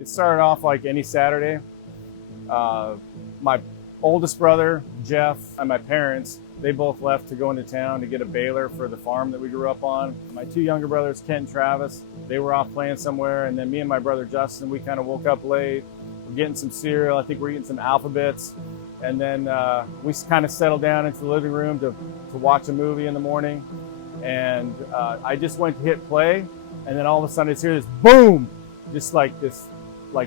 It started off like any Saturday. My oldest brother, Jeff, and my parents, they both left to go into town to get a baler for the farm that we grew up on. My two younger brothers, Kent and Travis, they were off playing somewhere. And then me and my brother, Justin, we kind of woke up late. We're getting some cereal. I think we're eating some Alphabets. And then we kind of settled down into the living room to watch a movie in the morning. And I just went to hit play. And then all of a sudden I just hear this boom, just like this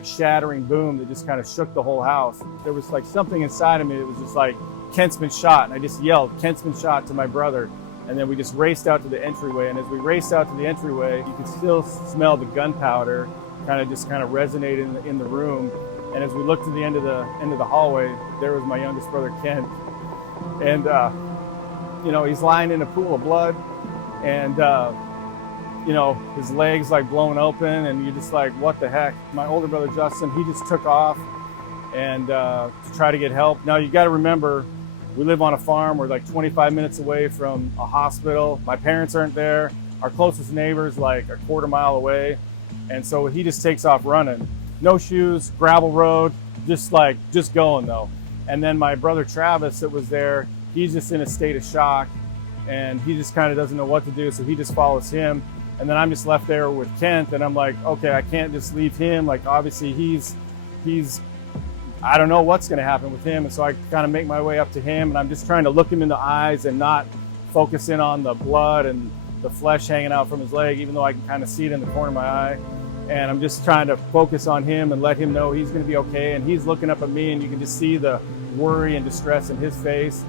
shattering boom that just kind of shook the whole house. There was like something inside of me that was just like, Kent's been shot. And I just yelled, Kent's been shot, to my brother. And then we just raced out to the entryway. And as we raced out to the entryway, you could still smell the gunpowder kind of resonated in the room. And as we looked to the end of the hallway, there was my youngest brother, Kent. And, he's lying in a pool of blood. And, his legs like blown open, and you're just like, what the heck? My older brother, Justin, he just took off and to try to get help. Now, you got to remember, we live on a farm. We're like 25 minutes away from a hospital. My parents aren't there. Our closest neighbor's like a quarter mile away. And so he just takes off running. No shoes, gravel road, just going though. And then my brother Travis that was there, he's just in a state of shock, and he just kind of doesn't know what to do. So he just follows him. And then I'm just left there with Kent, and I'm like, okay, I can't just leave him. Like, obviously he's I don't know what's going to happen with him. And so I kind of make my way up to him, and I'm just trying to look him in the eyes and not focus in on the blood and the flesh hanging out from his leg, even though I can kind of see it in the corner of my eye. And I'm just trying to focus on him and let him know he's going to be okay. And he's looking up at me, and you can just see the worry and distress in his face.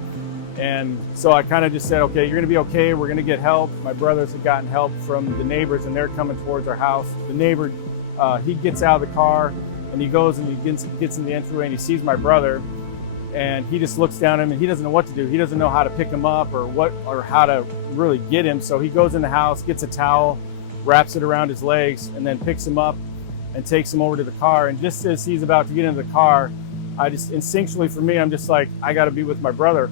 And so I kind of just said, okay, you're going to be okay. We're going to get help. My brothers had gotten help from the neighbors, and they're coming towards our house. The neighbor, he gets out of the car, and he goes and he gets in the entryway, and he sees my brother, and he just looks down at him, and he doesn't know what to do. He doesn't know how to pick him up or how to really get him. So he goes in the house, gets a towel, wraps it around his legs, and then picks him up and takes him over to the car. And just as he's about to get into the car, I just instinctually, for me, I'm just like, I got to be with my brother.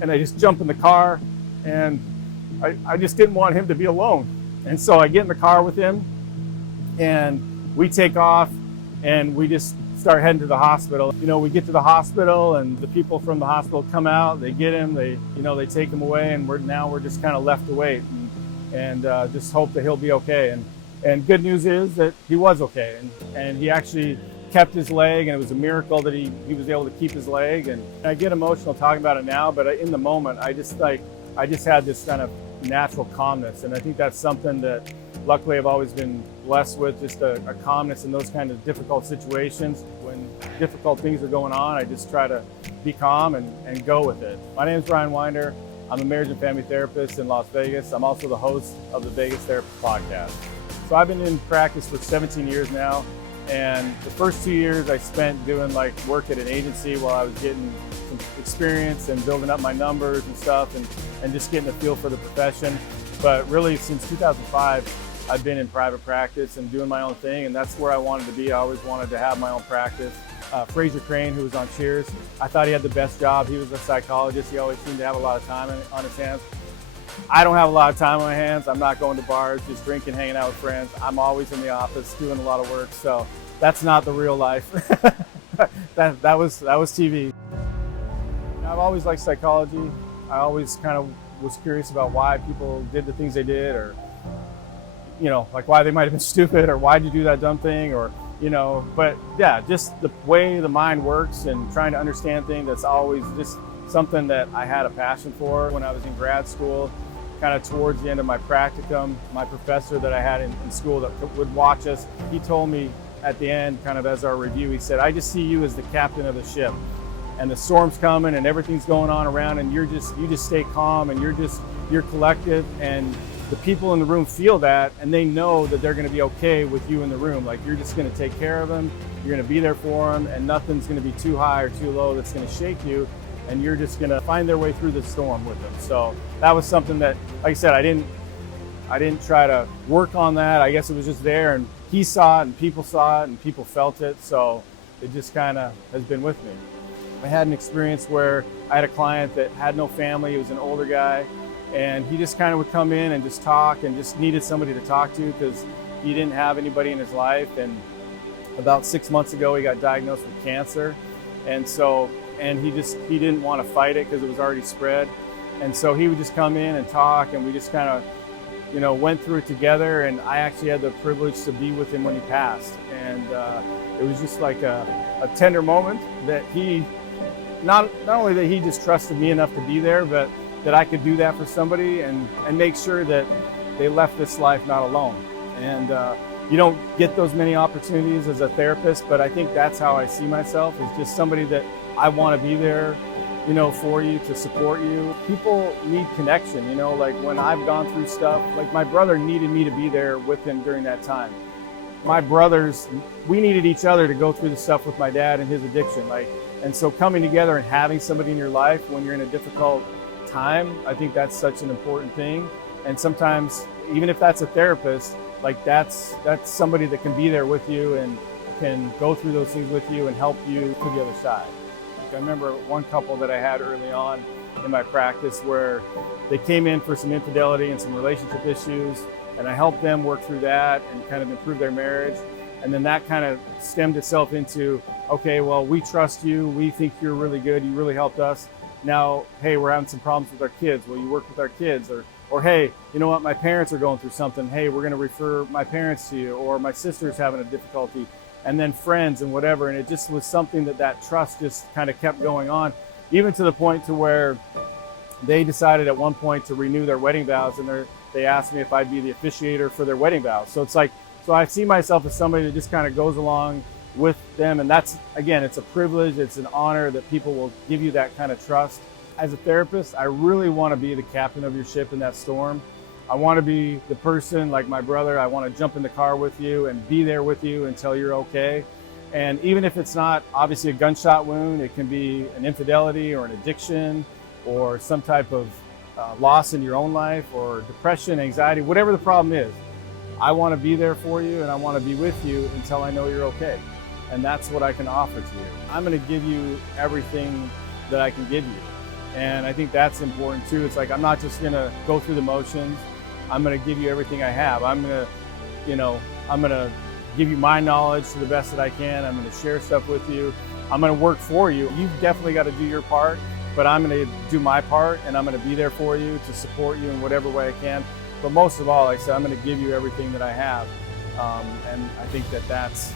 And I just jump in the car, and I just didn't want him to be alone. And so I get in the car with him, and we take off, and we just start heading to the hospital. We get to the hospital, and the people from the hospital come out, they get him, they take him away, and we're just kind of left to wait and just hope that he'll be okay. And good news is that he was okay, and he actually kept his leg, and it was a miracle that he was able to keep his leg. And I get emotional talking about it now, but in the moment, I just had this kind of natural calmness. And I think that's something that luckily I've always been blessed with, just a calmness in those kind of difficult situations. When difficult things are going on, I just try to be calm and go with it. My name is Ryan Wynder. I'm a marriage and family therapist in Las Vegas. I'm also the host of the Vegas Therapist Podcast. So I've been in practice for 17 years now. And the first 2 years I spent doing work at an agency while I was getting some experience and building up my numbers and stuff and just getting a feel for the profession. But really since 2005, I've been in private practice and doing my own thing, and that's where I wanted to be. I always wanted to have my own practice. Fraser Crane, who was on Cheers, I thought he had the best job. He was a psychologist. He always seemed to have a lot of time on his hands. I don't have a lot of time on my hands. I'm not going to bars, just drinking, hanging out with friends. I'm always in the office doing a lot of work. So that's not the real life. that was TV. I've always liked psychology. I always kind of was curious about why people did the things they did, or why they might have been stupid, or why'd you do that dumb thing, or but yeah, just the way the mind works and trying to understand things. That's always just something that I had a passion for. When I was in grad school, kind of towards the end of my practicum, my professor that I had in school that would watch us, he told me at the end, kind of as our review, he said, I just see you as the captain of the ship, and the storm's coming and everything's going on around, and you just stay calm, and you're collected, and the people in the room feel that, and they know that they're going to be okay with you in the room. Like, you're just going to take care of them, you're going to be there for them, and nothing's going to be too high or too low that's going to shake you, and you're just going to find their way through the storm with them. So that was something that, like I said, I didn't try to work on that. I guess it was just there, and he saw it, and people saw it, and people felt it. So it just kind of has been with me. I had an experience where I had a client that had no family. He was an older guy, and he just kind of would come in and just talk, and just needed somebody to talk to because he didn't have anybody in his life. And About 6 months ago, he got diagnosed with cancer. And he didn't want to fight it because it was already spread. And so he would just come in and talk, and we just kind of, went through it together. And I actually had the privilege to be with him when he passed. And it was just like a tender moment that he, not only that he just trusted me enough to be there, but that I could do that for somebody and make sure that they left this life not alone. And you don't get those many opportunities as a therapist, but I think that's how I see myself, is just somebody that I want to be there, for you, to support you. People need connection, like when I've gone through stuff, like my brother needed me to be there with him during that time. My brothers, we needed each other to go through the stuff with my dad and his addiction. And so coming together and having somebody in your life when you're in a difficult time, I think that's such an important thing. And sometimes, even if that's a therapist, like that's somebody that can be there with you and can go through those things with you and help you to the other side. I remember one couple that I had early on in my practice where they came in for some infidelity and some relationship issues, and I helped them work through that and kind of improve their marriage. And then that kind of stemmed itself into, okay, well, we trust you. We think you're really good. You really helped us. Now, hey, we're having some problems with our kids. Will you work with our kids? Or hey, you know what? My parents are going through something. Hey, we're going to refer my parents to you. Or my sister's having a difficulty. And then friends and whatever. And it just was something that trust just kind of kept going on, even to the point to where they decided at one point to renew their wedding vows. And they asked me if I'd be the officiator for their wedding vows. So it's like, so I see myself as somebody that just kind of goes along with them. And that's, again, it's a privilege. It's an honor that people will give you that kind of trust. As a therapist, I really want to be the captain of your ship in that storm. I want to be the person, like my brother, I want to jump in the car with you and be there with you until you're okay. And even if it's not obviously a gunshot wound, it can be an infidelity or an addiction or some type of loss in your own life or depression, anxiety, whatever the problem is. I want to be there for you and I want to be with you until I know you're okay. And that's what I can offer to you. I'm going to give you everything that I can give you. And I think that's important too. It's like, I'm not just going to go through the motions. I'm going to give you everything I have. I'm going to give you my knowledge to the best that I can. I'm going to share stuff with you. I'm going to work for you. You've definitely got to do your part, but I'm going to do my part and I'm going to be there for you to support you in whatever way I can. But most of all, like I said, I'm going to give you everything that I have. And I think that's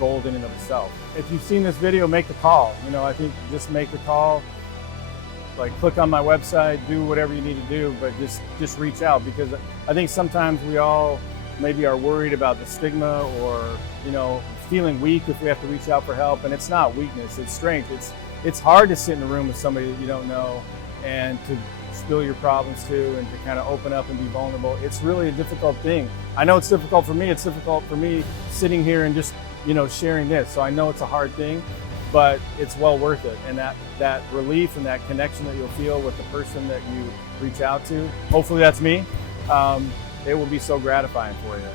gold in and of itself. If you've seen this video, make the call. I think just make the call. Like, click on my website, do whatever you need to do, but just reach out, because I think sometimes we all maybe are worried about the stigma or, feeling weak if we have to reach out for help. And it's not weakness, it's strength. It's hard to sit in a room with somebody that you don't know and to spill your problems to and to kind of open up and be vulnerable. It's really a difficult thing. I know it's difficult for me. It's difficult for me sitting here and just, sharing this. So I know it's a hard thing, but it's well worth it. And that relief and that connection that you'll feel with the person that you reach out to, hopefully that's me, it will be so gratifying for you.